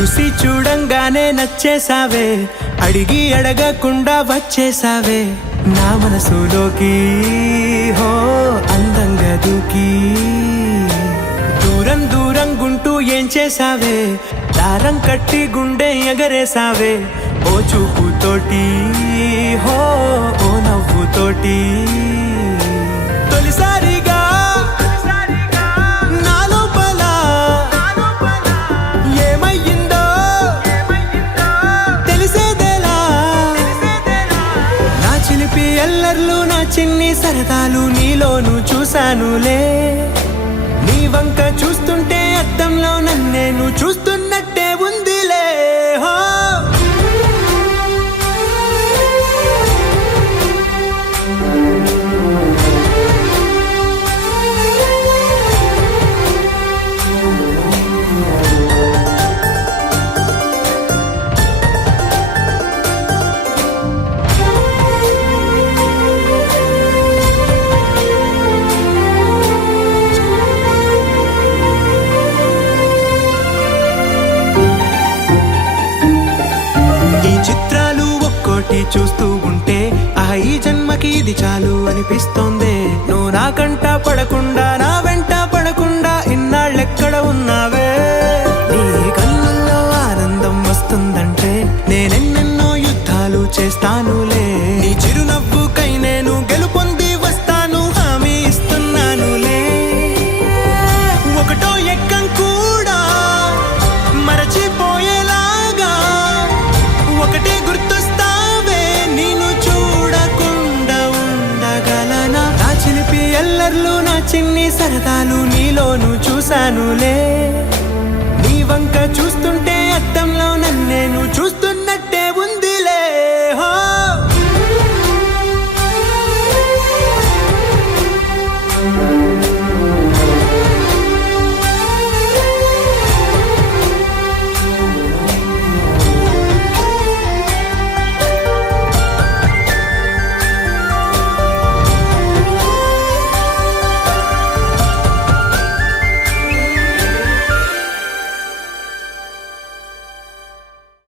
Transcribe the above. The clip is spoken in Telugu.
చూసి చూడంగానే నచ్చేసావే, అడిగి అడగకుండా వచ్చేసావే నా మనసులోకి. హో అందంగా దూకి దూరం దూరం గుంటూ ఏం చేసావే, దారం కట్టి గుండె ఎగరేసావే ఓ చూపుతోటి. హో ఓ నవ్వుతోటి తొలిసారిగా నా లోపల ఏమయ్యిందో తెలిసేదేలా. నా చిలిపి ఎల్లర్లు నా చిన్ని సరదాలు నీలోను చూశానులే. నీ వంక చూస్తుంటే అద్దంలో నన్నేను చూస్తున్నట్టే ఉందిలే. హో చూస్తూ ఉంటే ఈ జన్మకి ఇది చాలు అనిపిస్తోంది. నువ్వు నా కంట పడకుండా నా వెంట పడకుండా ఇన్నాళ్ళెక్కడ ఉన్నావే. నీ కళ్ళల్లో ఆనందం వస్తుందంటే నేనెన్నెన్నో యుద్ధాలు చేస్తానులే. నీ చిరునవ్వుకై నేను గెలుపొంది వస్తాను హామీ ఇస్తున్నానులే. ఒకటో ఎక్కం కూడా మరచిపోయేలాగా ఒకటే గుర్తొస్తా ఎల్లర్లు నా చిన్ని సరదాలు నీలోను చూశానులే. నీ వంక చూస్తుంటే అద్దంలో నన్నేను చూస్తూ